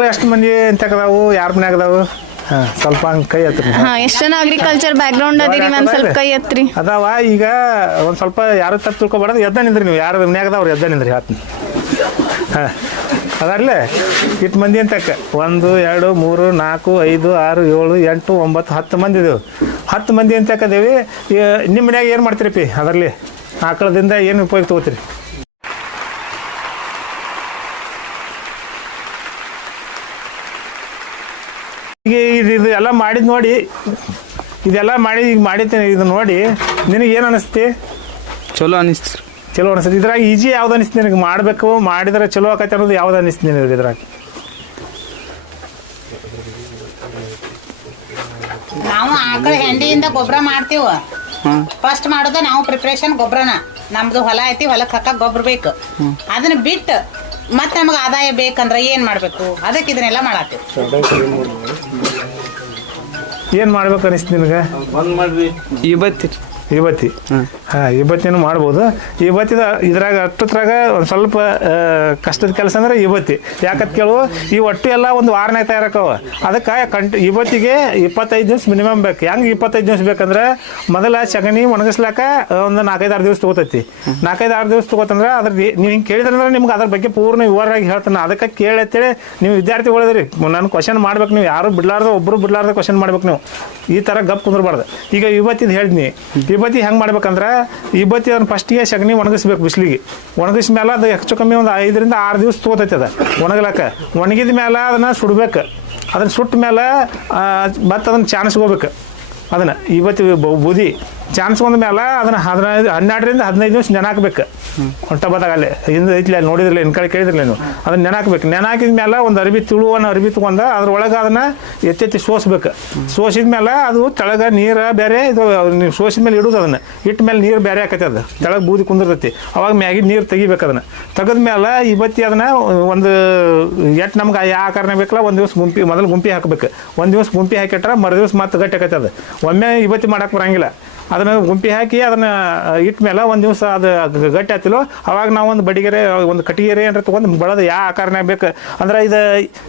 ಮಕ್ಕಳು ಎಷ್ಟು ಮಂದಿ ಅಂತ ಅದಾವು ಯಾರ ಮನ್ಯಾಗ ಅದಾವು? ಹಾಂ ಸ್ವಲ್ಪ ಹಂಗೆ ಕೈ ಹತ್ರಿ ಹಾ ಎಷ್ಟು ಜನ ಅಗ್ರಿಕಲ್ಚರ್ ಬ್ಯಾಕ್ಗ್ರೌಂಡ್ ಅದಿರಿ ಮ್ಯಾಮ್ ಸ್ವಲ್ಪ ಕೈ ಎತ್ರಿ. ಅದಾವ ಈಗ ಒಂದು ಸ್ವಲ್ಪ ಯಾರು ತಪ್ಪು ತಿಳ್ಕೊಬಾರ್ದು ಎದ್ದ ನಿಂದ್ರಿ ನೀವು. ಯಾರು ಮನ್ಯಾಗ ಅದಾವ್ರು ಎದ್ದ ನಿಂದ್ರಿ ಹೇಳ್ತೀನಿ ಹಾಂ ಅದಾರ್ಲೆ? ಇಟ್ಟು ಮಂದಿ ಅಂತಕ್ಕ ಒಂದು ಎರಡು ಮೂರು ನಾಲ್ಕು ಐದು ಆರು ಏಳು ಎಂಟು ಒಂಬತ್ತು ಹತ್ತು ಮಂದಿ ಇದೇವು. ಹತ್ತು ಮಂದಿ ಅಂತಕ್ಕದೇವಿ ನಿಮ್ಮ ಮನ್ಯಾಗ ಏನು ಮಾಡ್ತೀರಿ ಪಿ ಅದರಲ್ಲಿ? ಆಕಳದಿಂದ ಏನು ಉಪಯೋಗ ತೊಗೋತೀರಿ? ಈಗ ಇದು ಇದು ಎಲ್ಲ ಮಾಡಿದ್ ನೋಡಿ. ಇದೆಲ್ಲ ಮಾಡಿ ಈಗ ಮಾಡಿದ್ದೇನೆ ಇದು ನೋಡಿ. ನಿನಗೆ ಏನು ಅನಿಸ್ತಿ? ಚಲೋ ಅನಿಸ್ತು. ಚಲೋ ಅನಿಸ್ತದೆ ಇದ್ರಾಗ ಈಜಿ ಯಾವ್ದು ಅನಿಸ್ತು ನಿನಗೆ? ಮಾಡಬೇಕು. ಮಾಡಿದ್ರೆ ಚಲೋ ಆಕೈತೆ ಅನ್ನೋದು ಯಾವ್ದು ಅನಿಸ್ತು ನಿನಗೆ ಇದ್ರಾಗ? ನಾವು ಆಕಳ ಹೆಂಡಿಯಿಂದ ಗೊಬ್ಬರ ಮಾಡ್ತೀವ. ಫಸ್ಟ್ ಮಾಡೋದು ನಾವು ಪ್ರಿಪ್ರೇಷನ್ ಗೊಬ್ಬರನ ನಮ್ದು ಹೊಲ ಐತಿ ಹೊಲಕ್ಕೆ ಹಾಕಕ್ ಗೊಬ್ಬರ ಬೇಕು. ಅದನ್ನ ಬಿಟ್ಟು ಮತ್ತೆ ನಮಗೆ ಆದಾಯ ಬೇಕಂದ್ರೆ ಏನು ಮಾಡಬೇಕು? ಅದಕ್ಕೆ ಇದನ್ನೆಲ್ಲ ಮಾಡತ್ತೀವಿ. ಏನು ಮಾಡ್ಬೇಕು ಅನಿಸ್ತಿ ನಿನಗೆ ಈ ಇವತ್ತಿ ಹಾಂ. ಹಾಂ ಇವತ್ತಿನೂ ಮಾಡ್ಬೋದು. ಇವತ್ತಿದ ಇದ್ರಾಗ ಅಷ್ಟೊತ್ತರಾಗ ಒಂದು ಸ್ವಲ್ಪ ಕಷ್ಟದ ಕೆಲಸ ಅಂದ್ರೆ ಇವತ್ತಿ ಯಾಕಂತ ಕೇಳುವ ಈ ಒಟ್ಟು ಎಲ್ಲ ಒಂದು ವಾರನೇ ತಯಾರಕ್ಕವ ಅದಕ್ಕೆ ಕಂಟ್ ಇವತ್ತಿಗೆ ಇಪ್ಪತ್ತೈದು ದಿವ್ಸ ಮಿನಿಮಮ್ ಬೇಕು. ಹೆಂಗೆ ಇಪ್ಪತ್ತೈದು ದಿವಸ ಬೇಕಂದ್ರೆ ಮೊದಲ ಸಗಣಿ ಒಣಗಿಸ್ಲಾಕ ಒಂದು ನಾಲ್ಕೈದು ಆರು ದಿವ್ಸ ತಗೋತೈತಿ. ನಾಲ್ಕೈದು ಆರು ದಿವ್ಸ ತಗೋತಂದ್ರೆ ಅದ್ರ ನೀವು ಹಿಂಗೆ ಕೇಳಿದ್ರಂದ್ರೆ ನಿಮ್ಗೆ ಅದ್ರ ಬಗ್ಗೆ ಪೂರ್ಣ ವಿವರವಾಗಿ ಹೇಳ್ತಾನೆ. ಅದಕ್ಕೆ ಕೇಳಿ ಅಂತೇಳಿ ನೀವು ವಿದ್ಯಾರ್ಥಿಗಳಿದ್ರಿ ನಾನು ಕ್ವಶನ್ ಮಾಡ್ಬೇಕು ನೀವು. ಯಾರು ಬಿಡ್ಲಾರ್ದ ಒಬ್ಬರು ಬಿಡ್ಲಾರ್ದ ಕ್ವಶನ್ ಮಾಡ್ಬೇಕು ನೀವು. ಈ ಥರ ಗಪ್ ಕುಂದ್ರಬಾರ್ದು. ಈಗ ಇವತ್ತಿದ್ದು ಹೇಳಿದ್ನಿ. ಇವತ್ತಿ ಹೆಂಗೆ ಮಾಡ್ಬೇಕಂದ್ರೆ ಇಬ್ಬತ್ತಿ ಅದನ್ನ ಫಸ್ಟಿಗೆ ಸಗಣಿ ಒಣಗಿಸ್ಬೇಕು ಬಿಸಿಲಿಗೆ. ಒಣಗಿಸ್ ಮೇಲೆ ಅದು ಹೆಚ್ಚು ಕಮ್ಮಿ ಒಂದು ಐದರಿಂದ ಆರು ದಿವಸ ತೋತೈತೆ ಅದು ಒಣಗ್ಲಕ್ಕ ಒಣಗಿದ ಮೇಲೆ ಅದನ್ನು ಸುಡ್ಬೇಕು. ಅದನ್ನು ಸುಟ್ಟ ಮೇಲೆ ಮತ್ತೆ ಅದನ್ನು ಚಾಣಿಸ್ಕೋಬೇಕು ಅದನ್ನು ಇವತ್ತು ಬ- ಬಂದ ಮೇಲೆ ಅದನ್ನು ಹದಿನೈದು, ಹನ್ನೆರಡರಿಂದ ಹದಿನೈದು ನಿಮಿಷ ನೆನಾಕ್ಬೇಕು ಹೊಟ್ಟ ಬಂದಾಗ ಅಲ್ಲಿ. ಹಿಂದೆ ಐತ್ಲಿ ಅಲ್ಲಿ ನೋಡಿದ್ರಲ್ಲ ಇನ್ ಕಡೆ ಕೇಳಿದ್ರಲ್ಲ ನೀವು. ಅದನ್ನ ನೆನಾಕ್ಬೇಕು ನೆನಾಕಿದ ಮೇಲೆ ಒಂದು ಅರ್ಬಿ ತುಳುವನ್ನು ಅರ್ಬಿ ತಗೊಂಡು ಅದ್ರೊಳಗೆ ಅದನ್ನು ಎತ್ತೆತ್ತಿ ಸೋಸ್ಬೇಕು. ಸೋಸಿದ ಮೇಲೆ ಅದು ತೆಳಗ ನೀರು ಬೇರೆ ಇದು ನೀವು ಸೋಸಿದ ಮೇಲೆ ಇಡೋದು ಅದನ್ನು. ಇಟ್ಟ ಮೇಲೆ ನೀರು ಬೇರೆ ಆಕೈತೆ ಅದು. ತೆಳಗೆ ಬೂದಿ ಕುಂದಿರ್ತೈತಿ. ಅವಾಗ ಮ್ಯಾಗಿ ನೀರು ತೆಗಿಬೇಕು ಅದನ್ನು. ತೆಗೆದ ಮೇಲೆ ಇವತ್ತಿ ಅದನ್ನು ಒಂದು ಎಟ್ ನಮ್ಗೆ ಯಾವ ಕಾರಣ ಬೇಕಲ್ಲ, ಒಂದು ದಿವಸ ಗುಂಪಿ, ಮೊದಲು ಗುಂಪಿ ಹಾಕ್ಬೇಕು. ಒಂದು ದಿವಸ ಗುಂಪಿ ಹಾಕಿಟ್ರೆ ಮರು ದಿವಸ ಮತ್ತೆ ಗಟ್ಟಿ ಆಕೈತೆ ಅದು. ಒಮ್ಮೆ ಇವತ್ತಿ ಮಾಡಕ್ಕೆ ಬರಂಗಿಲ್ಲ. ಅದನ್ನು ಗುಂಪಿ ಹಾಕಿ ಅದನ್ನ ಇಟ್ಟ ಮೇಲೆ ಒಂದು ದಿವಸ ಅದು ಗಟ್ಟಿ ಆತಿಲ್ಲೋ ಅವಾಗ ನಾವು ಒಂದು ಬಡಿಗೆರೆ, ಒಂದು ಕಟ್ಟಿಗೆರೆ ಏನಾರ ತೊಗೊಂಡು ಬಳದ ಯಾವ ಆಕಾರನೇ ಬೇಕು. ಅಂದ್ರೆ ಇದು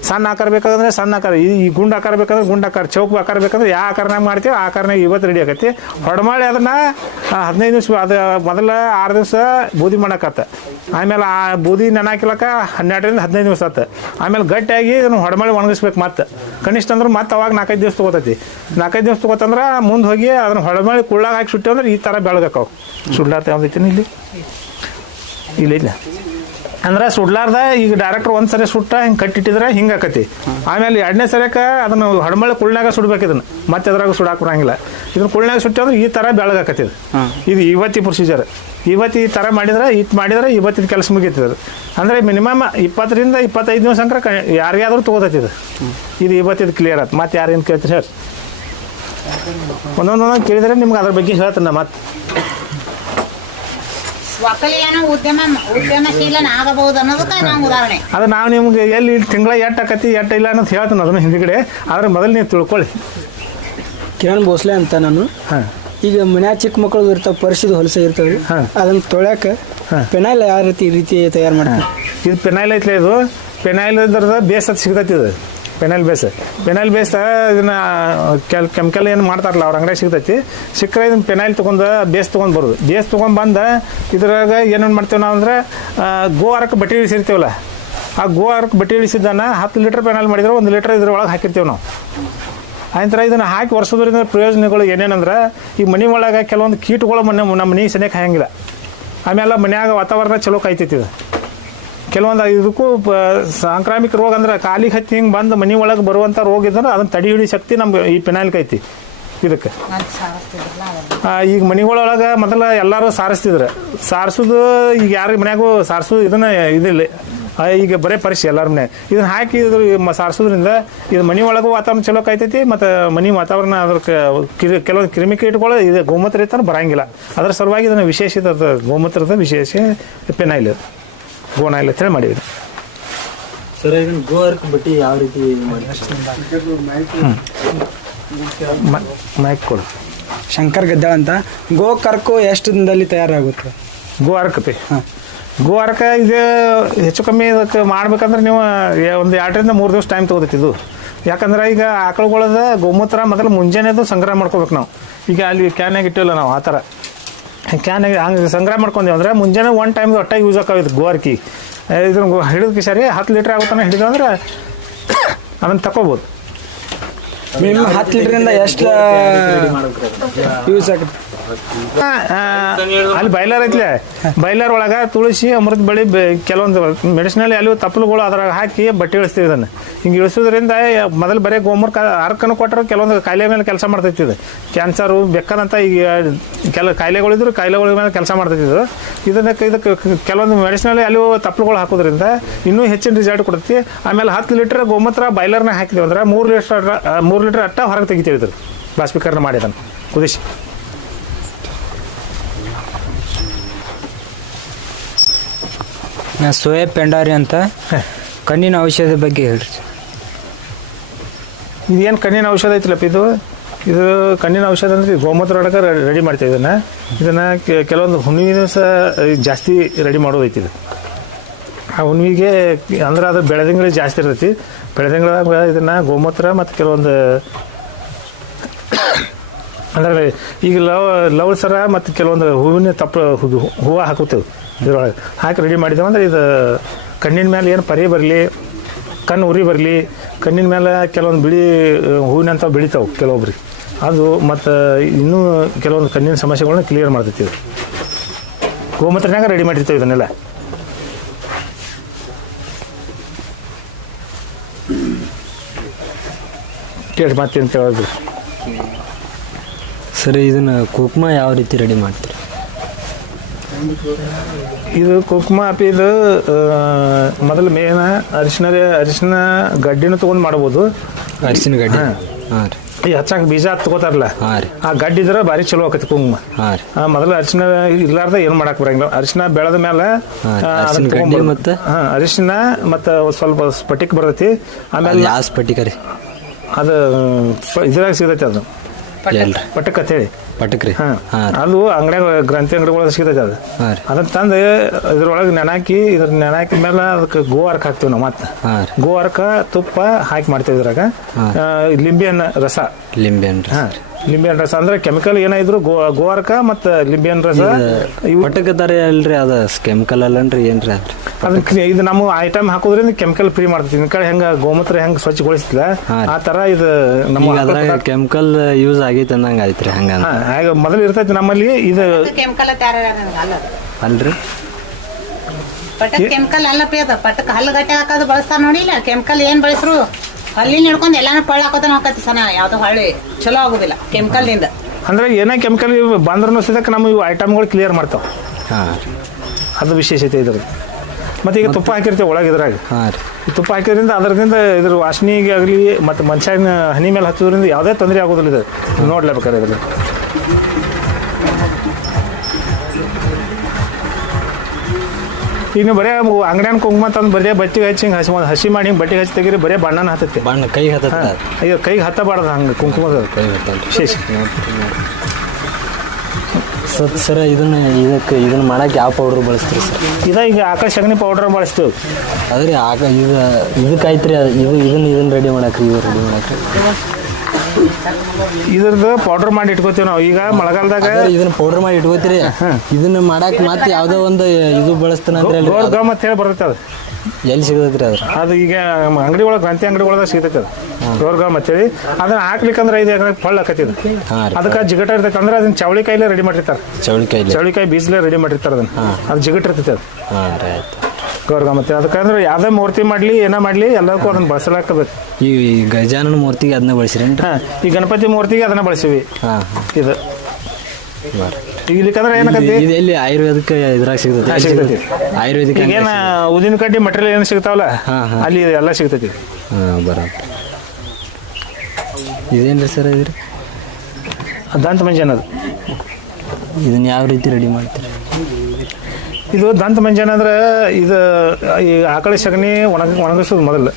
ಸಣ್ಣ ಆಕಾರ ಬೇಕಂದ್ರೆ ಸಣ್ಣ ಆಕಾರ, ಈ ಗುಂಡ ಆಕಾರ ಬೇಕಂದ್ರೆ ಗುಂಡು ಆಕಾರ, ಚೌಕ ಆಕಾರ ಬೇಕಂದ್ರೆ ಯಾವ ಆಕಾರನಾಗ ಮಾಡ್ತೀವಿ, ಆ ಆಕಾರನಾಗ ಇವತ್ತು ರೆಡಿ ಆಗೈತಿ ಹೊಡಮಾಳಿ ಅದನ್ನ ಹದಿನೈದು ದಿವಸ ಅದು ಮೊದಲ ಆರು ದಿವಸ ಬೂದಿ ಮಾಡಕತ್ತ. ಆಮೇಲೆ ಆ ಬೂದಿ ನೆನಾಕಿಲಕ್ಕ ಹನ್ನೆರಡರಿಂದ ಹದಿನೈದು ದಿವಸ ಆತ. ಆಮೇಲೆ ಗಟ್ಟಿಯಾಗಿ ಇದನ್ನು ಹೊಡಮಾಳಿ ಒಣಗಿಸ್ಬೇಕು ಮತ್ತೆ. ಕನಿಷ್ಠ ಅಂದ್ರೆ ಮತ್ತೆ ಅವಾಗ ನಾಲ್ಕೈದು ದಿವಸ ತೊಗೋತೈತಿ. ನಾಲ್ಕೈದು ದಿವಸ ತೊಗೋತಂದ್ರೆ ಮುಂದೆ ಹೋಗಿ ಅದನ್ನ ಹೊಳಮಳಿ ಕುಳ್ಳಾಗ ಹಾಕಿ ಸುಟ್ಟಿ ಅಂದ್ರೆ ಈ ಥರ ಬೆಳಗಕ್ಕವು ಸುಡ್ಲಾರ್ದ ಯಾವ್ದೈತಿ ಇಲ್ಲಿ? ಇಲ್ಲ ಇಲ್ಲ. ಅಂದ್ರೆ ಸುಡ್ಲಾರ್ದ ಈಗ ಡೈರೆಕ್ಟ್ರ್ ಒಂದು ಸರಿ ಸುಟ್ಟ ಹಿಂಗೆ ಕಟ್ಟಿಟ್ಟಿದ್ರೆ ಹಿಂಗೆ ಆಕತಿ. ಆಮೇಲೆ ಎರಡನೇ ಸರಿಯಕ್ಕೆ ಅದನ್ನು ಹಡಮಳೆ ಕುಳ್ನಾಗ ಸುಡ್ಬೇಕು ಇದನ್ನು. ಮತ್ತೆ ಅದ್ರಾಗ ಸುಡಾಕ ಬರಂಗಿಲ್ಲ. ಇದನ್ನ ಕುಳ್ನಾಗ ಸುಟ್ಟಿ ಅಂದ್ರೆ ಈ ಥರ ಬೆಳಗಾಕತಿ ಇದು. ಇದು ಇವತ್ತಿ ಪ್ರೊಸೀಜರ್ ಇವತ್ತು ಈ ಥರ ಮಾಡಿದ್ರೆ ಇಟ್ಟು ಮಾಡಿದ್ರೆ ಇವತ್ತಿನ ಕೆಲಸ ಮುಗೀತದೆ ಅಂದರೆ ಮಿನಿಮಮ್ ಇಪ್ಪತ್ತರಿಂದ ಇಪ್ಪತ್ತೈದು ದಿವಸ ಅಂಕರ ಯಾರಿಗಾದ್ರೂ ತೊಗೋತೈತಿ ಇದು. ಇದು ಇವತ್ತಿದು ಕ್ಲಿಯರ್ ಆಯ್ತು ಮತ್ತೆ ಯಾರೇನು ಕೇಳ್ತೀರಿ ಹೇಳಿ. ಒಂದೊಂದು ಒಂದೊಂದು ಕೇಳಿದ್ರೆ ನಿಮ್ಗೆ ಅದ್ರ ಬಗ್ಗೆ ಹೇಳ್ತೀನಿ ನಾ ಮತ್ತೆ ಒಕ್ಕಲಿಗನ ಉದ್ಯಮ ಉದ್ಯಮಶೀಲನ ಆಗಬಹುದು ಅನ್ನೋದಕ್ಕೆ ನಾವು ಉದಾಹರಣೆ. ಅದು ನಾವು ನಿಮ್ಗೆ ಎಲ್ಲಿ ತಿಂಗಳ ಎಟ್ಟು ಆಕತಿ ಎಟ್ಟ ಇಲ್ಲ ಅನ್ನೋದು ಹೇಳ್ತೀನಿ ಅದನ್ನು ಹಿಂದ್ಗಡೆ. ಆದ್ರೆ ಮೊದಲು ನೀವು ತಿಳ್ಕೊಳ್ಳಿ. ಕಿರಣ್ ಭೋಸ್ಲೆ ಅಂತ ನಾನು. ಹಾಂ. ಈಗ ಮನ್ಯಾಗ ಚಿಕ್ಕ ಮಕ್ಕಳು ಇರ್ತಾವ ಪರಿಸಿದ ಹೊಲಸ ಇರ್ತವೆ. ಹಾ. ಅದನ್ನ ತೊಳ್ಯಾಕ ಪೆನಾಯ್ಲ್ ಯಾವ ರೀತಿ ರೀತಿ ತಯಾರು ಮಾಡ್ತಾರೆ? ಇದು ಪೆನಾಯ್ಲ್ ಐತ್ಲೆ ಇದು? ಪೆನಾಯ್ಲ್ ಇದ್ರದ ಬೇಸ್ ಅದು ಸಿಗ್ತೈತಿ ಇದು. ಪೆನೈಲ್ ಬೇಸ್. ಪೆನೈಲ್ ಬೇಸ್ ಇದನ್ನ ಕೆಲ್ ಕೆಮಿಕಲ್ ಏನು ಮಾಡ್ತಾರಲ್ಲ ಅವ್ರ ಅಂಗಡಿ ಸಿಗ್ತೈತಿ. ಸಿಕ್ಕರೆ ಇದನ್ನ ಪೆನೈಲ್ ತೊಗೊಂಡು ಬೇಸ್ ತೊಗೊಂಡು ಬರೋದು. ಬೇಸ್ ತೊಗೊಂಡು ಬಂದು ಇದ್ರಾಗ ಏನೇನು ಮಾಡ್ತೇವೆ ನಾವು ಅಂದ್ರೆ ಗೋ ಗೋವಾರಕ್ಕೆ ಬಟ್ಟೆ ಇಳಿಸಿರ್ತೀವಲ್ಲ ಆ ಗೋವಾರಕ್ಕೆ ಬಟ್ಟೆ ಇಳಿಸಿದ್ದನ್ನ ಹತ್ತು ಲೀಟ್ರ್ ಪೆನೈಲ್ ಮಾಡಿದ್ರೆ ಒಂದು ಲೀಟ್ರ್ ಇದ್ರೊಳಗೆ ಹಾಕಿರ್ತೀವಿ ನಾವು. ಆಯ್ತರ ಇದನ್ನು ಹಾಕಿ ವರ್ಷದ್ರಿಂದ ಪ್ರಯೋಜನಗಳು ಏನೇನಂದ್ರೆ, ಈ ಮನೆ ಒಳಗೆ ಕೆಲವೊಂದು ಕೀಟಗಳು ಮನೆ ನಮ್ಮ ಮನೆಗೆ ಸನಿಯಕ್ಕೆ ಹಾಯಂಗಿಲ್ಲ. ಆಮೇಲೆ ಮನ್ಯಾಗ ವಾತಾವರಣ ಚಲೋ ಕಾಯ್ತೈತಿ ಇದು. ಕೆಲವೊಂದು ಇದಕ್ಕೂ ಸಾಂಕ್ರಾಮಿಕ ರೋಗ ಅಂದ್ರೆ ಕಾಲಿಗೆ ಹತ್ತಿ ಹಿಂಗೆ ಬಂದು ಮನೆ ಒಳಗೆ ಬರುವಂಥ ರೋಗ ಇದ್ರೆ ಅದನ್ನು ತಡಿ ಶಕ್ತಿ ನಮ್ಗೆ ಈ ಪೆನಾಲ್ಕ್ ಐತಿ. ಇದಕ್ಕೆ. ಆ, ಈಗ ಮನೆಗಳೊಳಗೆ ಮೊದಲ ಎಲ್ಲರೂ ಸಾರಿಸ್ತಿದ್ರು. ಸಾರಿಸೋದು ಈಗ ಯಾರ ಮನ್ಯಾಗೂ ಸಾರಿಸೋದು ಇದನ್ನ ಇದಿಲ್ಲ. ಈಗ ಬರೇ ಪರಿಸಿ ಎಲ್ಲರ ಮನೆ ಇದನ್ನ ಹಾಕಿ ಇದ್ರ ಸಾರಿಸೋದ್ರಿಂದ ಇದು ಮನೆ ಒಳಗೂ ವಾತಾವರಣ ಚಲೋ ಕಾಯ್ತೈತಿ ಮತ್ತು ಮನೆ ವಾತಾವರಣ ಅದ್ರ ಕಿರಿ ಕೆಲವೊಂದು ಕ್ರಿಮಿಕೀಟಗಳು ಇದು ಗೋಮೂತ್ರ ಇರ್ತಾನೆ ಬರಂಗಿಲ್ಲ. ಅದ್ರ ಸಲುವಾಗಿ ಇದನ್ನು ವಿಶೇಷ ಗೋಮೂತ್ರದ ವಿಶೇಷ ಪೆನಾಯಿಲ್ ಇದು. ಗೋನಾಯಿಲ್ ಅಂತೇಳಿ ಸರಿ ಸರ್ ಇದನ್ನ ಬಟ್ಟಿ ಯಾವ ರೀತಿ ಮೈಕ್ ಕೊಡು. ಶಂಕರ್ ಗದ್ದಾಳ ಅಂತ. ಗೋ ಕರ್ಕು ಎಷ್ಟು ದಿನದಲ್ಲಿ ತಯಾರಾಗುತ್ತೆ? ಗೋ ಅರ್ಕಪಿ ಹಾಂ. ಗೋವಾರಕ್ಕೆ ಇದು ಹೆಚ್ಚು ಕಮ್ಮಿ ಇದಕ್ಕೆ ಮಾಡ್ಬೇಕಂದ್ರೆ ನೀವು ಏ- ಒಂದು ಎರಡರಿಂದ ಮೂರು ದಿವಸ ಟೈಮ್ ತೊಗೋತೈತಿ ಇದು. ಯಾಕಂದ್ರೆ ಈಗ ಆಕಳುಗಳದ ಗೋಮೂತ್ರ ಮೊದಲು ಮುಂಜಾನೆದು ಸಂಗ್ರಹ ಮಾಡ್ಕೋಬೇಕು ನಾವು. ಈಗ ಅಲ್ಲಿ ಕ್ಯಾನಾಗ ಇಟ್ಟಿಲ್ಲ ನಾವು ಆ ಥರ. ಕ್ಯಾನಾಗ ಹಂಗೆ ಸಂಗ್ರಹ ಮಾಡ್ಕೊಂಡೇವು ಅಂದರೆ ಮುಂಜಾನೆ ಒನ್ ಟೈಮ್ ಒಟ್ಟ ಯೂಸ್ ಆಗೋದು ಇದು ಅರ್ಕಿ ಇದನ್ನ ಹಿಡಿದಕ್ಕೆ ಸರಿ ಹತ್ತು ಲೀಟ್ರ್ ಆಗುತ್ತಾನೆ ಹಿಡಿದು ಅಂದ್ರೆ ಅದನ್ನು ತಗೋಬೋದು ಮಿನಿಮಮ್ ಹತ್ತು ಲೀಟ್ರಿಂದ ಎಷ್ಟು ಯೂಸ್ ಆಗುತ್ತೆ? ಅಲ್ಲಿ ಬೈಲರ್ ಐತ್ಲೆ. ಬೈಲರ್ ಒಳಗ ತುಳಸಿ, ಅಮೃತ ಬಳಿ ಕೆಲವೊಂದು ಮೆಡಿಸಿನ್ ಅಲ್ಲಿ ತಪ್ಪಲುಗಳು ಅದ್ರಾಗ ಹಾಕಿ ಬಟ್ಟೆ ಇಳಿಸ್ತೀವಿ ಇದನ್ನ. ಹಿಂಗೆ ಇಳಿಸೋದ್ರಿಂದ ಮೊದಲು ಬರೀ ಗೋಮೂರ್ಕ ಅರ್ಕನ್ನು ಕೊಟ್ಟರು ಕೆಲವೊಂದು ಕಾಯಿಲೆ ಮೇಲೆ ಕೆಲಸ ಮಾಡ್ತೈತಿ ಇದು. ಕ್ಯಾನ್ಸರು, ಬೆಕ್ಕದಂತ ಈಗ ಕೆಲ ಕಾಯಿಲೆಗಳಿದ್ರು ಕಾಯಿಲೆಗಳ ಮೇಲೆ ಕೆಲಸ ಮಾಡ್ತೈತಿ ಇದು. ಇದನ್ನ ಇದಕ್ಕೆ ಕೆಲವೊಂದು ಮೆಡಿಸಿನಲ್ಲಿ ಅಲ್ಲಿ ತಪ್ಪಲುಗಳು ಹಾಕೋದ್ರಿಂದ ಇನ್ನೂ ಹೆಚ್ಚಿನ ರಿಸಲ್ಟ್ ಕೊಡುತ್ತೆ. ಆಮೇಲೆ ಹತ್ತು ಲೀಟ್ರ್ ಗೋಮೂತ್ರ ಬಾಯ್ಲರ್ನ ಹಾಕಿದ್ವಿ ಅಂದ್ರೆ ಮೂರು ಲೀಟ್ರ್ ಮೂರು ಲೀಟ್ರ್ ಅಟ್ಟ ಹೊರಗೆ ತೆಗಿತೀವಿ ಇದ್ರು ಬಾಷ್ಪೀಕರಣ ಮಾಡಿದ್ದಾನೆ ಕುದಿಸಿ. ನಾ ಸೋಯಾ ಪೆಂಡಾರಿ ಅಂತ ಕಣ್ಣಿನ ಔಷಧ ಬಗ್ಗೆ ಹೇಳ್ರಿ. ಇದೇನು ಕಣ್ಣಿನ ಔಷಧ ಐತಿಲ್ಲಪ್ಪ ಇದು? ಇದು ಕಣ್ಣಿನ ಔಷಧ ಅಂದ್ರೆ ಗೋಮೂತ್ರ ಒಳಗೆ ರೆಡಿ ಮಾಡ್ತೀವಿ ಇದನ್ನು. ಇದನ್ನು ಕೆಲವೊಂದು ಹುಣ್ಣಿನ ಸಹ ಜಾಸ್ತಿ ರೆಡಿ ಮಾಡೋದೈತಿ ಇದು. ಆ ಹುಣ್ಣಿಗೆ ಅಂದ್ರೆ ಅದು ಬೆಳೆದಿಂಗಳಿಗೆ ಜಾಸ್ತಿ ಇರ್ತೈತಿ. ಬೆಳೆದಂಗಳಾಗ ಇದನ್ನು ಗೋಮೂತ್ರ ಮತ್ತು ಕೆಲವೊಂದು ಅಂದ್ರೆ ಈಗ ಲವ್ ಲವ್ ಸರ ಮತ್ತು ಕೆಲವೊಂದು ಹೂವಿನ ತಪ್ಪು ಹೂವು ಹಾಕುತ್ತೇವೆ. ಇದ್ರೊಳಗೆ ಹಾಕಿ ರೆಡಿ ಮಾಡಿದ್ದೇವೆ ಅಂದ್ರೆ ಇದು ಕಣ್ಣಿನ ಮೇಲೆ ಏನು ಪರಿ ಬರಲಿ, ಕಣ್ಣು ಉರಿ ಬರಲಿ, ಕಣ್ಣಿನ ಮೇಲೆ ಕೆಲವೊಂದು ಬಿಳಿ ಹೂವಿನಂತ ಬೆಳಿತಾವೆ ಕೆಲವೊಬ್ರಿಗೆ. ಅದು ಮತ್ತು ಇನ್ನೂ ಕೆಲವೊಂದು ಕಣ್ಣಿನ ಸಮಸ್ಯೆಗಳನ್ನ ಕ್ಲಿಯರ್ ಮಾಡ್ತೈತಿ ಗೋಮೂತ್ರನಾಗ ರೆಡಿ ಮಾಡಿರ್ತೇವೆ ಇದನ್ನೆಲ್ಲ. ಕೇಳಿ ಅಂತ ಹೇಳಿದ್ರು ಸರಿ, ಇದನ್ನು ಕುಕ್ಮ ಯಾವ ರೀತಿ ರೆಡಿ ಮಾಡ್ತೀರಿ? ಇದು ಕುಂಕುಮ ಇದು ಮೊದಲು ಮೇನ ಅರಿಶಿನ ಅರಿಶಿನ ಗಡ್ಡಿನ ತಗೊಂಡು ಮಾಡ್ಬೋದು. ಅರಿಶಿನ ಗಡ್ಡಿ? ಹಾಂ. ರೀ. ಈ ಹಚ್ಚಾಕ ಬೀಜ ತಗೋತಾರಲ್ಲ? ಆ ಗಡ್ಡಿ ಇದ್ರೆ ಭಾರಿ ಚಲೋ ಆಕತಿ ಕುಂಕುಮ. ಮೊದಲು ಅರಿಶಿನ ಇರ್ಲಾರ್ದ ಏನು ಮಾಡಕ್ ಬರಂಗಿಲ್ಲ. ಅರಿಶಿನ ಬೆಳೆದ ಮೇಲೆ ಅರಿಶಿನ ಮತ್ತ? ಸ್ವಲ್ಪ ಸ್ಫಟಿಕ್ ಬರ್ತೈತಿ. ಆಮೇಲೆ ಸ್ಫಟಿಕ ರೀ? ಅದು ಇದ್ರಾಗ ಸಿಗತೈತಿ ಅದು. ಪಟಕ್ ಅಂತ ಹೇಳಿ. ಪಟಕ್ ರೀ ಹಾ ಹಾಂ ಅದು ಅಂಗಡಿಯಾಗ ಗ್ರಂಥಿ ಅಂಗಡಿಗಳೊಳಗೆ ಸಿಗ್ತೈತೆ ಅದು. ಹಾಂ ಅದನ್ನ ತಂದು ಇದ್ರೊಳಗೆ ನೆನಾಕಿ ಇದ್ರ ನೆನಾಕಿ ಮೇಲೆ ಅದಕ್ಕೆ ಗೋ ಅರ್ಕ ಹಾಕ್ತೀವಿ ನಾವು ಮತ್ತೆ. ಗೋವರ್ಕ ಗೋ ಅರ್ಕ ತುಪ್ಪ ಹಾಕಿ ಮಾಡ್ತೇವೆ ಇದ್ರಾಗ. ಹಾ. ಲಿಂಬೆ ಹಣ್ಣು ರಸ. ಲಿಂಬೆ ಹಣ್ಣು ರೀ. ಲಿಂಬೆ ಹಣ್ಣು ರಸ ಅಂದ್ರೆ ಕೆಮಿಕಲ್ ಏನಾದ್ರು ಗೋ ಗೋ ಅರ್ಕ ಮತ್ತು ಲಿಂಬೆ ಹಣ್ಣು ರಸ ಇವು ಪಟಕದಾರ ಅಲ್ರಿ ಅದು ಕೆಮಿಕಲ್ ಅಲ್ಲನ್ರಿ ಏನ್ರಿ ಅದಕ್ಕೆ ಇದು ನಮ್ಮ ಐಟಮ್ ಹಾಕೋದ್ರಿಂದ ಕೆಮಿಕಲ್ ಫ್ರೀ ಮಾಡ್ತೀವಿ ಕಡೆ ಹೆಂಗ ಗೋಮೂತ್ರ ಹೆಂಗ ಸ್ವಚ್ಛಗೊಳಿಸ್ತಿಲ್ಲ ಆ ತರ ಇದು ನಮ್ಮ ಕೆಮಿಕಲ್ ಯೂಸ್ ಆಗೈತೆ ಅನ್ನಂಗ ಆಯ್ತು ಹಂಗ ಹಾಗೆ ಮೊದಲು ಇರ್ತೈತಿ ನಮ್ಮಲ್ಲಿ ಇದು ಕೆಮಿಕಲ್ ಅಲ್ರಿ? ಪಟಕ್ ಕೆಮಿಕಲ್ ಅಲ್ಲಪ್ಪ ಅದ. ಪಟಕ್ ಹಲ್ಲು ಗಟ್ಟೆ ಹಾಕೋದು ಬಳಸ್ತಾರ ನೋಡಿಲ್ಲ ಕೆಮಿಕಲ್ ಏನ್ ಬಳಸ್ರು? ಹಲ್ಲಿನ ಹಿಡ್ಕೊಂಡು ಎಲ್ಲಾನು ಪಳ್ಳ ಹಾಕೋತ ಹಾಕತಿ ಸನ ಯಾವ್ದು ಹಳ್ಳಿ ಚಲೋ ಆಗುದಿಲ್ಲ ಕೆಮಿಕಲ್ನಿಂದ ಅಂದ್ರೆ ಏನೇ ಕೆಮಿಕಲ್ ಬಂದ್ರೂ ಸದಕ್ಕೆ ನಮ್ಮ ಇವು ಐಟಮ್ಗಳು ಕ್ಲಿಯರ್ ಮಾಡ್ತಾವ. ಹಾಂ. ಅದು ವಿಶೇಷತೆ ಇದ್ರದ್ದು. ಮತ್ತೆ ಈಗ ತುಪ್ಪ ಹಾಕಿರ್ತೇವೆ ಒಳಗೆ ಇದ್ರಾಗ. ಹಾಂ ರೀ. ತುಪ್ಪ ಹಾಕಿದ್ರಿಂದ ಅದರಿಂದ ಇದ್ರ ವಾಸನೆಗೆ ಆಗಲಿ ಮತ್ತು ಮನುಷ್ಯನ ಹನಿ ಮೇಲೆ ಹಚ್ಚೋದ್ರಿಂದ ಯಾವುದೇ ತೊಂದರೆ ಆಗೋದಿಲ್ಲ ಇದು. ನೋಡ್ಲೇಬೇಕಾರೆ ಇದ್ರಲ್ಲಿ. ಈಗ ನೀವು ಬರೇ ಅಂಗಡಿಯನ್ ಕುಂಕುಮ ತಂದು ಬರೀ ಬಟ್ಟೆಗೆ ಹಚ್ಚಿ ಹಿಂಗೆ ಹಸಿ ಹಸಿ ಮಾಡಿ ಹಿಂಗೆ ಬಟ್ಟೆಗೆ ಹಚ್ಚಿ ತೆಗೀರಿ ಬರೇ ಬಣ್ಣನ ಹತ್ತೈತಿ ಬಣ್ಣ ಕೈ ಹತ್ತ ಅಯ್ಯೋ ಕೈಗೆ ಹತ್ತಬಾರ್ದು ಹಂಗೆ ಕುಂಕುಮದ. ಕೈ ಹತ್ತ ವಿಶೇಷ ಸರ್ ಸರ್ ಇದನ್ನ ಇದಕ್ಕೆ ಇದನ್ನ ಮಾಡಕ್ಕೆ ಯಾವ ಪೌಡ್ರ್ ಬಳಸ್ತೀರಿ ಸರ್? ಇದ ಈಗ ಆಕಳ ಸಗಣಿ ಪೌಡರ್ ಬಳಸ್ತೀವಿ ಅದ್ರಿ ಆಗ ಇದು ಇದಕ್ಕೆ ಐತ್ರಿ ಅದು ಇದು ಇದನ್ನ ಇದನ್ನ ರೆಡಿ ಮಾಡಕ್ರಿ ಇವ್ರು ರೆಡಿ ಮಾಡಕ್ಕೆ ಇದ್ರದ್ದು ಪೌಡರ್ ಮಾಡಿ ಇಟ್ಕೋತೀವಿ ನಾವು. ಈಗ ಮಳೆಗಾಲದಾಗ ಅದೇ ಇದನ್ನ ಪೌಡರ್ ಮಾಡಿ ಇಟ್ಕೋತೀರಿ. ಇದನ್ನ ಮಾಡಕ್ ಮತ್ತೆ ಯಾವ್ದೋ ಒಂದು ಇದು ಬಳಸ್ತಾನ ಅಂದ್ರೆ ಗೋರ್ ಗಮ್ ಅಂತ ಹೇಳಿ ಬರುತ್ತೆ ಅದು. ಎಲ್ಲಿ ಸಿಗತೈತ್ರಿ ಅದ್ರ ಅದು ಈಗ ಅಂಗಡಿ ಒಳಗೆ ಗ್ರಂಥಿ ಅಂಗಡಿ ಒಳಗೆ ಸಿಗ್ತೈತೆ ಅದು. ಗೋರ್ಗ ಮತ್ತೇಳಿ. ಅದನ್ನ ಹಾಕ್ಲಿಕ್ಕಂದ್ರೆ ಐದು ಎಕರೆ ಪಳ್ಳ ಆಕತಿ ಹಾಂ ರೀ. ಅದಕ್ಕೆ ಜಿಗಟ ಇರ್ತೈತೆ. ಅಂದ್ರೆ ಅದನ್ನ ಚವಳಿ ಕಾಯಿಲೆ ರೆಡಿ ಮಾಡಿರ್ತಾರೆ ಚೌಳಿಕಾಯಿಲಿ ಚವಳಿಕಾಯಿ ಬೀಜಲೇ ರೆಡಿ ಮಾಡಿರ್ತಾರೆ ಅದನ್ನ. ಅದು ಜಿಗಟ್ ಇರ್ತೈತೆ ಅದು. ಹಾಂ ರೀ ಆಯ್ತು. ಗೌರ್ಗ ಮತ್ತೆ ಅದಕ್ಕೆ ಅಂದ್ರೆ ಯಾವುದೇ ಮೂರ್ತಿ ಮಾಡಲಿ ಏನ ಮಾಡಲಿ ಎಲ್ಲದಕ್ಕೂ ಅದನ್ನ ಬಳಸಲಾಗ್ತಬೇಕು ಈ ಗಜಾನನ ಮೂರ್ತಿಗೆ ಅದನ್ನ ಬಳಸಿರೇನ್ರಿ? ಹಾಂ ಈ ಗಣಪತಿ ಮೂರ್ತಿಗೆ ಅದನ್ನ ಬಳಸಿವಿ. ಹಾಂ. ಇದು. ಇಲ್ಲಿಕಂದ್ರೆ ಏನಾಗತ್ತೆ ಇದು ಎಲ್ಲಿ ಆಯುರ್ವೇದಕ್ಕೆ ಇದ್ರಾಗ ಸಿಗ್ತೈತಿ ಹಾ, ಸಿಗ್ತೈತಿ. ಆಯುರ್ವೇದಿಕ್ ಈಗೇನ ಉದಿನ ಕಡ್ಡಿ ಮಟೀರಿಯಲ್ ಏನು ಸಿಗ್ತಾವಲ್ಲ. ಅಲ್ಲಿ ಎಲ್ಲ ಸಿಗ್ತೈತಿ. ಹಾಂ ಬರೋಬ್ರಿ ಇದೇನ್ರಿ ಸರ್ ಇದ್ರಿ? ದಂತ ಮಂಜಾನ ಅದು. ಇದನ್ನ ಯಾವ ರೀತಿ ರೆಡಿ ಮಾಡ್ತೀರಿ? ಇದು ದಂತ ಮಂಜನ ಅಂದ್ರೆ ಇದು ಈ ಆಕಳ ಸಗಣಿ ಒಣಗ ಒಣಗಿಸೋದು ಮೊದಲು.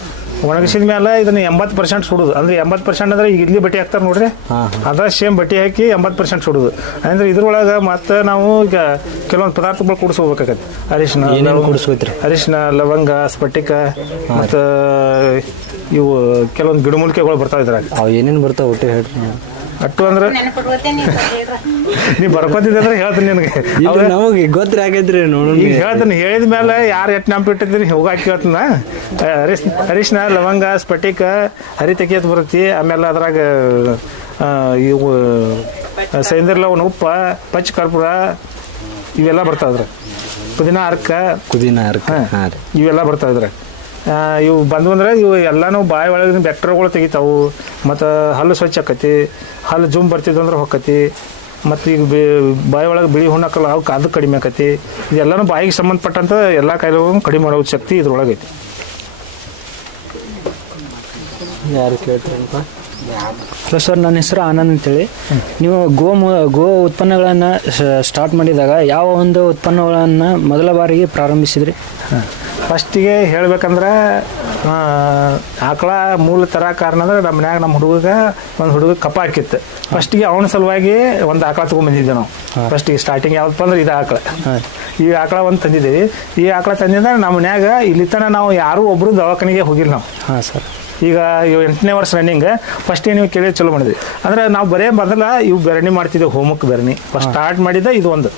ಒಣಗಿಸಿದ ಮೇಲೆ ಇದನ್ನ ಎಂಬತ್ತು ಪರ್ಸೆಂಟ್ ಸುಡುದು. ಅಂದ್ರೆ ಎಂಬತ್ತು ಪರ್ಸೆಂಟ್ ಅಂದ್ರೆ ಈಗ ಇಡ್ಲಿ ಬಟ್ಟೆ ಹಾಕ್ತಾರೆ ನೋಡ್ರಿ? ಅದ ಸೇಮ್ ಬಟ್ಟೆ ಹಾಕಿ ಎಂಬತ್ತು ಪರ್ಸೆಂಟ್ ಸುಡುದು. ಅಂದ್ರೆ ಇದ್ರೊಳಗೆ ಮತ್ತೆ ನಾವು ಈಗ ಕೆಲವೊಂದು ಪದಾರ್ಥಗಳು ಕೂಡಿಸ್ಕೋಬೇಕಾಗತ್ತೆ. ಅರಿಶಿನ ಕೂಡಿಸ್ಕೊತೀರಿ? ಅರಿಶಿನ ಲವಂಗ ಸ್ಪಟಿಕ ಮತ್ತು ಇವು ಕೆಲವೊಂದು ಗಿಡಮೂಲಿಕೆಗಳು ಬರ್ತಾವ ಇದ್ರಾಗ. ಅವು ಏನೇನು ಬರ್ತಾವ ಒಟ್ಟು ಹೇಳ್ರಿ. ಅಟ್ಟು ಅಂದ್ರೆ? ನೆನಪಿಟ್ಕೋತೇನೆ ನೀ ಬರ್ಕೋತಿದ್ದೆ ಅಂದ್ರೆ ಹೇಳ್ತೀನಿ ನಿನಗೆ. ನಮಗೆ ಗೊತ್ತಿರ ಆಗೈತ್ರಿ ನೋಡೋಣ ಈಗ ಹೇಳ್ತೀನಿ ಹೇಳಿದ ಮೇಲೆ ಯಾರು ಎಟ್ ನೆನಪಿಟ್ಟಿದ್ರಿ ಹೋಗಾಕಿ ಕೇಳ್ತಾನ ಅರಿಶ್ ಅರಿಶಿನ ಲವಂಗ ಸ್ಫಟಿಕ ಹರಿತಕೇತ್ ಬರುತ್ತೆ ಆಮೇಲೆ ಅದ್ರಾಗ ಇವು ಸೈಂದರ್ ಲವಣ ಉಪ್ಪ ಪಚ್ಚ ಕರ್ಪೂರ ಇವೆಲ್ಲ ಬರ್ತಾವ ಅದ್ರಾಗ ಪುದೀನ ಅರ್ಕ. ಪುದೀನಾ ಅರ್ಕ ಹಾ. ಹಾಂ ರೀ. ಇವೆಲ್ಲ ಬರ್ತಾವ ಇದ್ರಾಗ ಆ, ಇವು ಬಂದು ಅಂದ್ರೆ ಇವು ಎಲ್ಲಾನು ಬಾಯಿ ಒಳಗಿನ ಬ್ಯಾಕ್ಟೀರಿಯಾಗಳು ತೆಗಿತಾವು. ಮತ್ತು ಹಲ್ಲು ಸ್ವಚ್ಛ ಆಕತಿ ಹಲ್ಲು ಜುಮ್ ಬರ್ತಿದ್ದು ಅಂದ್ರೆ ಹೊಕ್ಕತಿ ಮತ್ತು ಈಗ ಬೇ ಬಾಯಿ ಒಳಗೆ ಬಿಳಿ ಹುಣ್ಣಕ್ಕಲ್ಲ ಅವು ಅದು ಕಡಿಮೆ ಆಕತಿ. ಇದೆಲ್ಲನೂ ಬಾಯಿಗೆ ಸಂಬಂಧಪಟ್ಟಂತ ಎಲ್ಲ ಕಾಯಿಲೆಗಳನ್ನು ಕಡಿಮೆ ಮಾಡೋ ಶಕ್ತಿ ಇದ್ರೊಳಗೈತಿ ಯಾರು ಕೇಳ್ತಾರಪ್ಪ? ಹಲೋ ಸರ್ ನನ್ನ ಹೆಸರು ಆನಂದ್ ಅಂತೇಳಿ. ನೀವು ಗೋ ಮು- ಗೋ ಉತ್ಪನ್ನಗಳನ್ನು ಸ್ಟಾರ್ಟ್ ಮಾಡಿದಾಗ ಯಾವ ಒಂದು ಉತ್ಪನ್ನಗಳನ್ನು ಮೊದಲ ಬಾರಿಗೆ ಪ್ರಾರಂಭಿಸಿದ್ರಿ? ಫಸ್ಟಿಗೆ ಹೇಳ್ಬೇಕಂದ್ರೆ ಆಕಳ ಮೂಲ ತರ ಕಾರಣ ಅಂದ್ರೆ ನಮ್ಮ ಮನ್ಯಾಗ ನಮ್ಮ ಹುಡುಗ ಒಂದು ಹುಡುಗ ಕಪ್ಪ ಹಾಕಿತ್ತು. ಫಸ್ಟಿಗೆ ಅವನ ಸಲುವಾಗಿ ಒಂದು ಆಕಳ ತೊಗೊಂಬಂದಿದ್ದೆ ನಾವು. ಫಸ್ಟಿಗೆ ಸ್ಟಾರ್ಟಿಂಗ್ ಯಾವ್ದಪ್ಪ ಅಂದ್ರೆ ಇದು ಆಕಳ. ಈ ಆಕಳ ಒಂದು ತಂದಿದ್ದೀವಿ. ಈ ಆಕಳ ತಂದಿದ್ರೆ ನಮ್ಮ ಮನ್ಯಾಗ ಇಲ್ಲಿ ತನಕ ನಾವು ಯಾರೂ ಒಬ್ರು ದವಾಖಾನೆಗೆ ಹೋಗಿಲ್ಲ ನಾವು. ಹಾಂ ಸರ್ ಈಗ ಇವು ಎಂಟನೇ ವರ್ಷ ರನ್ನಿಂಗ್ ಫಸ್ಟ್ ನೀವು ಕೇಳಿ ಚಲೋ ಮಾಡಿದ್ವಿ. ಅಂದ್ರೆ ನಾವು ಬರೇ ಮೊದಲ ಇವು ಬೆರಣಿ ಮಾಡ್ತಿದ್ದೆವು ಹೋಮಕ್ಕೆ ಬೆರಣಿ ಫಸ್ಟ್ ಸ್ಟಾರ್ಟ್ ಮಾಡಿದ್ದ ಇದು ಒಂದು.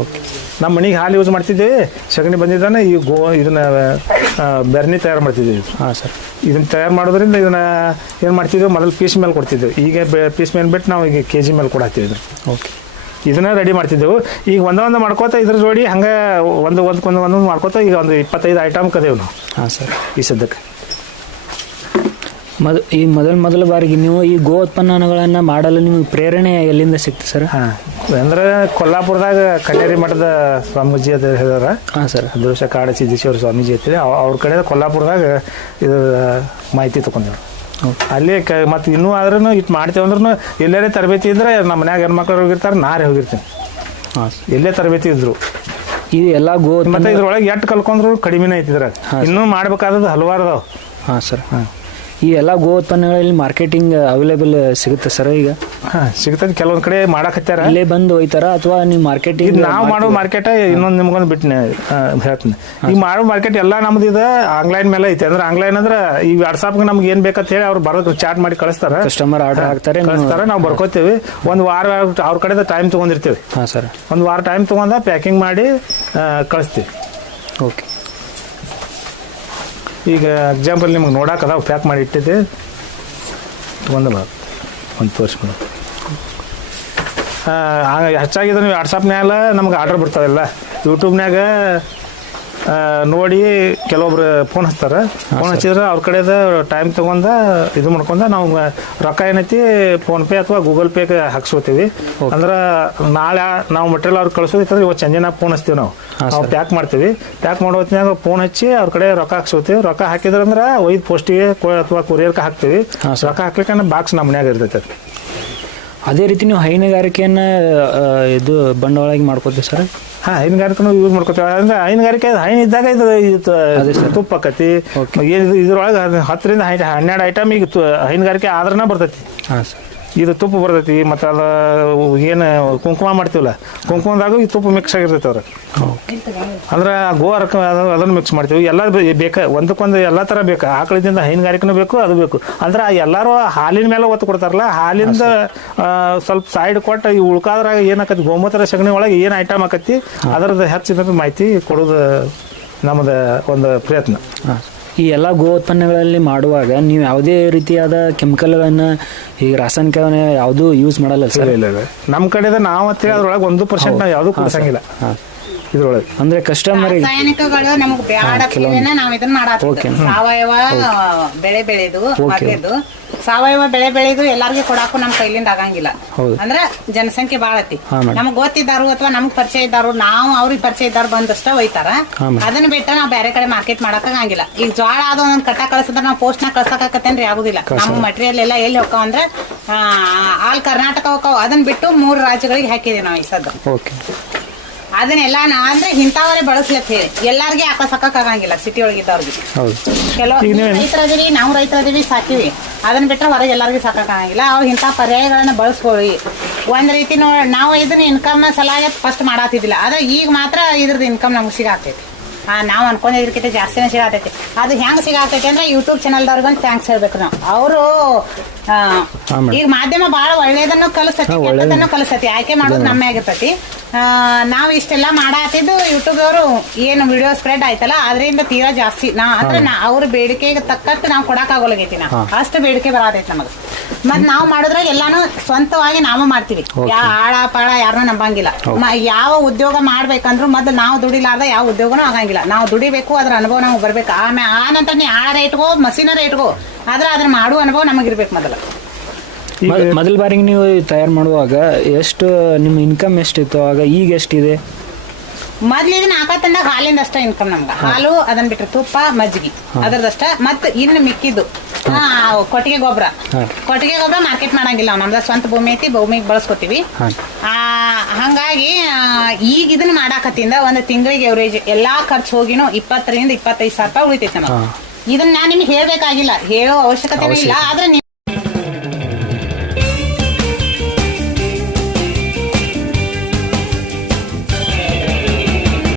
ಓಕೆ. ನಮ್ಮ ಮನೆಗೆ ಹಾಲು ಯೂಸ್ ಮಾಡ್ತಿದ್ದೀವಿ. ಸಗಣಿ ಬಂದಿದ್ದಾನೆ ಈ ಗೋ ಇದನ್ನ ಬೆರ್ನಿ ತಯಾರು ಮಾಡ್ತಿದ್ದೀವಿ. ಹಾಂ ಸರ್. ಇದನ್ನ ತಯಾರು ಮಾಡೋದ್ರಿಂದ ಇದನ್ನ ಏನು ಮಾಡ್ತಿದ್ದೆವು ಮೊದಲು ಪೀಸ್ ಮೇಲೆ ಕೊಡ್ತಿದ್ದೆವು ಈಗ ಪೀಸ್ ಮೇಲೆ ಬಿಟ್ಟು ನಾವು ಈಗ ಕೆ ಜಿ ಮೇಲೆ ಕೊಡಾಕ್ತೀವಿ ಇದನ್ನ. ಓಕೆ. ಇದನ್ನ ರೆಡಿ ಮಾಡ್ತಿದ್ದೆವು. ಈಗ ಒಂದೇ ಒಂದು ಮಾಡ್ಕೋತ ಇದ್ರ ಜೋಡಿ ಹಂಗೆ ಒಂದು ಒಂದು ಒಂದು ಒಂದೊಂದು ಮಾಡ್ಕೋತ ಈಗ ಒಂದು ಇಪ್ಪತ್ತೈದು ಐಟಮ್ ಕದೇವು ನಾವು. ಹಾಂ ಸರ್. ಈ ಸದ್ಯಕ್ಕೆ. ಮೊದ ಈ ಮೊದಲ ಮೊದಲ ಬಾರಿಗೆ ನೀವು ಈ ಗೋ ಉತ್ಪನ್ನಗಳನ್ನು ಮಾಡಲು ನಿಮಗೆ ಪ್ರೇರಣೆ ಎಲ್ಲಿಂದ ಸಿಕ್ತು ಸರ್? ಹಾಂ ಅಂದ್ರೆ ಕೊಲ್ಲಾಪುರದಾಗ ಕಟೇರಿ ಮಠದ ಸ್ವಾಮೀಜಿ ಅಂತ ಹೇಳಿದಾರ. ಹಾಂ ಸರ್. ಅದೃಶ್ಯ ಕಾಡ ಸಿದ್ದೇಶ್ವರ ಸ್ವಾಮೀಜಿ ಐತಿ ಅವ್- ಅವ್ರ ಕಡೆ ಕೊಲ್ಲಾಪುರದಾಗ ಇದು ಮಾಹಿತಿ ತಗೊಂಡೇವು ಅಲ್ಲಿ ಕ ಮತ್ತು ಇನ್ನೂ ಆದ್ರೂ ಇಟ್ಟು ಮಾಡ್ತೇವೆ ಅಂದ್ರೂ ಎಲ್ಲೇ ತರಬೇತಿ ಇದ್ರೆ ನಮ್ಮ ಮನ್ಯಾಗ ಹೆಣ್ಮಕ್ಳು ಹೋಗಿರ್ತಾರೆ ನಾರೇ ಹೋಗಿರ್ತೀನಿ. ಹಾಂ ಎಲ್ಲೇ ತರಬೇತಿ ಇದ್ರು. ಇದು ಎಲ್ಲ ಗೋ ಮತ್ತೆ ಇದ್ರೊಳಗೆ ಎಟ್ಟು ಕಲ್ಕೊಂಡ್ರು ಕಡಿಮೆನೇ ಐತಿ ಇದ್ರಾಗ. ಇನ್ನೂ ಮಾಡ್ಬೇಕಾದದ್ದು ಹಲವಾರು ಅದಾವೆ. ಹಾಂ ಸರ್. ಈ ಎಲ್ಲ ಗೋ ಉತ್ಪನ್ನಗಳಲ್ಲಿ ಮಾರ್ಕೆಟಿಂಗ್ ಅವೈಲೇಬಲ್ ಸಿಗುತ್ತೆ ಸರ್ ಈಗ? ಹಾಂ ಸಿಗ್ತದೆ ಕೆಲವೊಂದು ಕಡೆ ಮಾಡಕತ್ತಾರ ಇಲ್ಲೇ ಬಂದು ಒಯ್ತಾರ ಅಥವಾ ನೀವು ಮಾರ್ಕೆಟಿಂಗ್ ನಾವು ಮಾಡೋ ಮಾರ್ಕೆಟ್ ಇನ್ನೊಂದು ನಿಮ್ಗೊಂದು ಬಿಟ್ಟು ಹೇಳ್ತೀನಿ. ಈ ಮಾಡೋ ಮಾರ್ಕೆಟ್ ಎಲ್ಲ ನಮ್ದು ಇದು ಆನ್ಲೈನ್ ಮೇಲೆ ಐತೆ. ಅಂದ್ರೆ ಆನ್ಲೈನ್ ಅಂದ್ರೆ ಈ ವಾಟ್ಸಾಪ್ಗೆ ನಮ್ಗೆ ಏನ್ ಬೇಕಂತ ಹೇಳಿ ಅವ್ರು ಬರೋದು ಚಾಟ್ ಮಾಡಿ ಕಳಿಸ್ತಾರೆ. ಕಸ್ಟಮರ್ ಆರ್ಡರ್ ಹಾಕ್ತಾರೆ ಕಳಿಸ್ತಾರೆ ನಾವು ಬರ್ಕೋತೀವಿ. ಒಂದು ವಾರ ಅವ್ರ ಕಡೆ ಟೈಮ್ ತೊಗೊಂಡಿರ್ತೀವಿ. ಹಾಂ ಸರ್ ಒಂದು ವಾರ ಟೈಮ್ ತೊಗೊಂಡ ಪ್ಯಾಕಿಂಗ್ ಮಾಡಿ ಕಳಿಸ್ತೀವಿ. ಓಕೆ ಈಗ ಎಕ್ಸಾಂಪಲ್ ನಿಮ್ಗೆ ನೋಡಕ್ಕೆ ಅದಾವ ಪ್ಯಾಕ್ ಮಾಡಿ ಇಟ್ಟಿದ್ದೆ. ತೊಗೊಂಡಲ್ಲ, ಒಂದು ತೋರಿಸ್ಬಿಡು ಹೆಚ್ಚಾಗಿ ನೀವು ವಾಟ್ಸಪ್ನ್ಯಾಗ ನಮ್ಗೆ ಆರ್ಡರ್ ಬರ್ತಾವೆಲ್ಲ ಯೂಟ್ಯೂಬ್ನಾಗ ನೋಡಿ ಕೆಲವೊಬ್ರು ಫೋನ್ ಹಚ್ತಾರೆ. ಫೋನ್ ಹಚ್ಚಿದ್ರೆ ಅವ್ರ ಕಡೆದ ಟೈಮ್ ತಗೊಂಡ ಇದು ಮಾಡ್ಕೊಂಡ ನಾವು ರೊಕ್ಕ ಏನೈತಿ ಫೋನ್ ಪೇ ಅಥವಾ ಗೂಗಲ್ ಪೇ ಹಾಕ್ಸ್ಕೊತೀವಿ. ಅಂದ್ರೆ ನಾಳೆ ನಾವು ಮಟೀರಿಯಲ್ ಅವ್ರಿಗೆ ಕಳ್ಸೋದಿತ್ತಂದ್ರೆ ಇವತ್ತು ಸಂಜೆನ ಫೋನ್ ಹಚ್ತೀವಿ ನಾವು. ನಾವು ಪ್ಯಾಕ್ ಮಾಡ್ತೀವಿ. ಪ್ಯಾಕ್ ಮಾಡೋ ಹೊತ್ತಿನಾಗ ಫೋನ್ ಹಚ್ಚಿ ಅವ್ರ ಕಡೆ ರೊಕ್ಕ ಹಾಕ್ಸ್ಕೊತೀವಿ. ರೊಕ್ಕ ಹಾಕಿದ್ರಂದ್ರೆ ಒಯ್ದು ಪೋಸ್ಟಿಗೆ ಅಥವಾ ಕೊರಿಯರ್ಗೆ ಹಾಕ್ತೀವಿ. ರೊಕ್ಕ ಹಾಕ್ಲಿಕ್ಕೆ ಬಾಕ್ಸ್ ನಮ್ಮ ಮನ್ಯಾಗ ಇರ್ತೈತೆ. ಅದೇ ರೀತಿ ನೀವು ಹೈನುಗಾರಿಕೆಯನ್ನು ಇದು ಬಂಡವಾಳಾಗಿ ಮಾಡ್ಕೋತೀವಿ ಸರ್? ಹಾ ಹೈನುಗಾರಿಕೆನೂ ಯೂಸ್ ಮಾಡ್ಕೊತೇವೆ. ಅಂದ್ರೆ ಹೈನುಗಾರಿಕೆ ಹೈನು ಇದ್ದಾಗ ಇದು ಇದು ತುಪ್ಪ ಆಕತಿ ಇದ್ರೊಳಗೆ ಹತ್ತರಿಂದ ಹನ್ನೆರಡು ಐಟಮ್ ಈಗ ಹೈನುಗಾರಿಕೆ ಆದ್ರನ ಬರ್ತೈತಿ. ಹಾಂ ಸರ್. ಇದು ತುಪ್ಪ ಬರ್ತೈತಿ ಮತ್ತು ಅದು ಏನು ಕುಂಕುಮ ಮಾಡ್ತೀವಲ್ಲ ಕುಂಕುಮದಾಗ ಈ ತುಪ್ಪ ಮಿಕ್ಸ್ ಆಗಿರ್ತೈತೆ ಅವ್ರ. ಅಂದ್ರೆ ಗೋವಾರಕ್ಕೆ ಗೋ ಅರ್ಕ ಅದು ಅದನ್ನು ಮಿಕ್ಸ್ ಮಾಡ್ತೀವಿ. ಎಲ್ಲ ಬೇಕಾ ಒಂದಕ್ಕೊಂದು ಎಲ್ಲ ಥರ ಬೇಕು. ಆಕಳದಿಂದ ಹೈನುಗಾರಿಕೆನೂ ಬೇಕು ಅದು ಬೇಕು. ಅಂದ್ರೆ ಎಲ್ಲರೂ ಹಾಲಿನ ಮೇಲೆ ಒತ್ತು ಕೊಡ್ತಾರಲ್ಲ ಹಾಲಿಂದ ಸ್ವಲ್ಪ ಸೈಡ್ ಕೊಟ್ಟು ಈ ಉಳ್ಕಾದ್ರಾಗ ಏನಾಕತಿ ಗೋಮೂತ್ರ ಸಗಣಿ ಒಳಗೆ ಏನು ಐಟಮ್ ಆಕತಿ ಅದರದ್ದು ಹೆಚ್ಚಿನ ಮಾಹಿತಿ ಕೊಡೋದು ನಮ್ಮದು ಒಂದು ಪ್ರಯತ್ನ. ಹಾಂ. ಈ ಎಲ್ಲ ಗೋ ಉತ್ಪನ್ನಗಳಲ್ಲಿ ಮಾಡುವಾಗ ನೀವು ಯಾವುದೇ ರೀತಿಯಾದ ಕೆಮಿಕಲ್ಗಳನ್ನು ಈ ರಾಸಾಯನಿಕವನ್ನ ಯಾವುದೂ ಯೂಸ್ ಮಾಡಲ್ಲ ಸರ್? ಇಲ್ಲ ಇಲ್ಲ ನಮ್ಮ ಕಡೆದ ನಾವು ಅಂತೇಳಿ ಅದ್ರೊಳಗೆ ಒಂದು ಪರ್ಸೆಂಟ್ ನಾವು ಯಾವುದೂ ಕೊಡ್ಸಂಗಿಲ್ಲ. ಇದ್ರೊಳಗೆ. ಅಂದರೆ ಕಸ್ಟಮರಿಗೆ ರಾಸಾಯನಿಕಗಳು ನಮಗ್ ಬ್ಯಾಡ ನಾವ್ ಇದನ್ನ ಮಾಡತ್ತೀವಿ ಸಾವಯವ ಬೆಳೆ ಬೆಳೆದು ಸಾವಯವ ಬೆಳೆ ಬೆಳೆದು ಎಲ್ಲಾರ್ಗು ಕೊಡಾಕು ನಮ್ ಕೈಲಿಂದ ಆಗಂಗಿಲ್ಲ. ಹೌದು. ಅಂದ್ರ ಜನಸಂಖ್ಯೆ ಬಾಳ ಐತಿ. ಹಾ, madam. ನಮಗ್ ಗೊತ್ತಿದ್ದಾರು ಅಥವಾ ನಮಗ್ ಪರಿಚಯ ಇದ್ದಾರು ನಾವು ಅವ್ರಿಗೆ ಪರಿಚಯ ಇದ್ದಾರು ಬಂದಷ್ಟ ಒಯ್ತಾರ. ಹಾ, madam. ಅದನ್ನ ಬಿಟ್ಟ ನಾವ್ ಬೇರೆ ಕಡೆ ಮಾರ್ಕೆಟ್ ಮಾಡಕ್ ಆಗಂಗಿಲ್ಲ. ಈಗ ಜ್ವಾಳ ಆದ ಒಂದ್ ಕಟ್ಟ ಕಳ್ಸಿದ್ರ ನಾವ್ ಪೋಸ್ಟ್ನ ಕಳ್ಸಕತ್ತೇನ್ರಿ ಆಗುದಿಲ್ಲ. ನಮ್ಮ ಮಟೀರಿಯಲ್ ಎಲ್ಲ ಎಲ್ಲಿ ಹೋಗ್ತಾವ ಅಂದ್ರ ಆಲ್ ಕರ್ನಾಟಕ ಹೋಗ್ತಾವ ಅದನ್ನ ಬಿಟ್ಟು ಮೂರು ರಾಜ್ಯಗಳಿಗೆ ಹಾಕಿದೀವಿ ನಾವು ಈ ಸದ್ದು. ಓಕೆ ಅದನ್ನೆಲ್ಲ ನಾ ಅಂದ್ರೆ ಇಂಥವರೇ ಬಳಸ್ಲತ್ ಹೇಳಿ. ಎಲ್ಲಾರ್ಗೆ ಹಾಕೋ ಆಗಂಗಿಲ್ಲ ಸಿಟಿ ಒಳಗಿದ್ದವ್ರಿಗೆ ಹೌದು. ಕೆಲವು ನೀವು- ರೈತರದಿವಿ ನಾವು ರೈತರದಿವಿ ಸಾಕಿವಿ ಅದನ್ನ ಬಿಟ್ರೆ ಹೊರಗೆ ಎಲ್ಲರಿಗೂ ಸಾಕಾಗಂಗಿಲ್ಲ ಅವ್ರು ಇಂಥ ಪರ್ಯಾಯಗಳನ್ನ ಬಳಸ್ಕೊಳ್ಳಿ. ಒಂದ್ ರೀತಿ ನೋಡ್ ನಾವು ಇದನ್ನ ಇನ್ಕಮ್ ಸಲಾಗ ಫಸ್ಟ್ ಮಾಡಾತಿದ್ದಿಲ್ಲ. ಆದ್ರೆ ಈಗ ಮಾತ್ರ ಇದ್ರದ್ದು ಇನ್ಕಮ್ ನಮ್ಗೆ ಸಿಗಾಕೈತಿ. ನಾವು ಅನ್ಕೊಂಡಿದ್ರಕ್ಕಿಂತ ಜಾಸ್ತಿನೇ ಸಿಗಾತೈತಿ. ಅದು ಹೆಂಗ್ ಸಿಗಾತೈತಿ ಅಂದ್ರೆ ಯೂಟ್ಯೂಬ್ ಚಾನಲ್ದವ್ರಿಗೊಂದು ಥ್ಯಾಂಕ್ಸ್ ಹೇಳ್ಬೇಕು ನಾವು. ಅವರು ಈಗ ಮಾಧ್ಯಮ ಬಹಳ ಒಳ್ಳೇದನ್ನು ಕಲಿಸ್ತತಿ ಕೆಟ್ಟದನ್ನು ಕಲಿಸ್ತತಿ ಆಯ್ಕೆ ಮಾಡೋದು ನಮ್ಮೇ ಆಗಿರ್ತತಿ ನಾವು ಇಷ್ಟೆಲ್ಲ ಮಾಡಾತಿದ್ದು ಯೂಟ್ಯೂಬ್ ಅವರು ಏನು ವಿಡಿಯೋ ಸ್ಪ್ರೆಡ್ ಆಯ್ತಲ್ಲ ಅದರಿಂದ ತೀರಾ ಜಾಸ್ತಿ. ನಾ ಅಂದ್ರೆ ಅವ್ರ ಬೇಡಿಕೆಗೆ ತಕ್ಕಂತೆ ನಾವು ಕೊಡಕ್ ಆಗೋಲಾಗೈತಿ ನಾವು. ಅಷ್ಟು ಬೇಡಿಕೆ ಬರಾತೈತಿ ನಮಗೆ. ಮತ್ ನಾವು ಮಾಡಿದ್ರೆ ಎಲ್ಲಾನು ಸ್ವಂತವಾಗಿ ನಾವು ಮಾಡ್ತೀವಿ. ಯಾ ಆಳ ಪಾಳ ಯಾರನ್ನೂ ನಂಬಂಗಿಲ್ಲ. ಮ- ಯಾವ ಉದ್ಯೋಗ ಮಾಡ್ಬೇಕಂದ್ರು ಮೊದ್ಲು ನಾವು ದುಡಿಲಾರ್ದ ಯಾವ ಉದ್ಯೋಗನೂ ಆಗಂಗಿಲ್ಲ. ನಾವು ದುಡಿಬೇಕು ಅದ್ರ ಅನುಭವ ನಾವು ಬರ್ಬೇಕು. ಆಮೇಲೆ ಆ ನಂತರ ನೀ ಆಳ ರೇಟ್ಗೋ ಮಸೀನರ ರೇಟ್ಗೋ ಆದ್ರೆ ಅದನ್ನ ಮಾಡುವ ಅನುಭವ ನಮಗಿರ್ಬೇಕು ಮೊದಲು. ಈಗ ಮೊದಲ ಬಾರಿಗೆ ನೀವು ತಯಾರು ಮಾಡುವಾಗ ಎಷ್ಟು ನಿಮ್ಮ ಇನ್ಕಮ್ ಎಷ್ಟಿತ್ತು? ಆಗ ಈಗ ಎಷ್ಟಿದೆ? ಮೊದ್ಲು ಇದನ್ನ ತಂದಾಗ ಹಾಲಿಂದ ಅಷ್ಟ ಇನ್ಕಮ್ ನಮ್ಗೆ. ಹಾಲು ಅದನ್ನ ಬಿಟ್ಟರೆ ತುಪ್ಪ ಮಜ್ಜಿಗೆ ಅದರದಷ್ಟ. ಮತ್ ಇನ್ನು ಮಿಕ್ಕಿದ್ದು. ಕೊಟ್ಟಿಗೆ ಗೊಬ್ಬರ. ಕೊಟ್ಟಿಗೆ ಗೊಬ್ಬರ ಮಾರ್ಕೆಟ್ ಮಾಡಂಗಿಲ್ಲ ನಾವು ನಮ್ದು ಸ್ವಂತ ಭೂಮಿ ಐತಿ ಭೂಮಿಗೆ ಬಳಸ್ಕೊತೀವಿ. ಆ, ಹಂಗಾಗಿ ಈಗ ಇದನ್ನ ಮಾಡಾಕತ್ತಿಂದ ಒಂದು ತಿಂಗಳಿಗೆ ಎವರೇಜ್ ಎಲ್ಲಾ ಖರ್ಚು ಹೋಗಿನೂ ಇಪ್ಪತ್ತರಿಂದ ಇಪ್ಪತ್ತೈದು ಸಾವಿರ ರೂಪಾಯಿ ಉಳಿತೈತೆ ನಮಗೆ. ಇದನ್ನ ನಾನು ನಿಮ್ಗೆ ಹೇಳ್ಬೇಕಾಗಿಲ್ಲ. ಹೇಳೋ ಅವಶ್ಯಕತೆ ಇಲ್ಲ ಆದ್ರೆ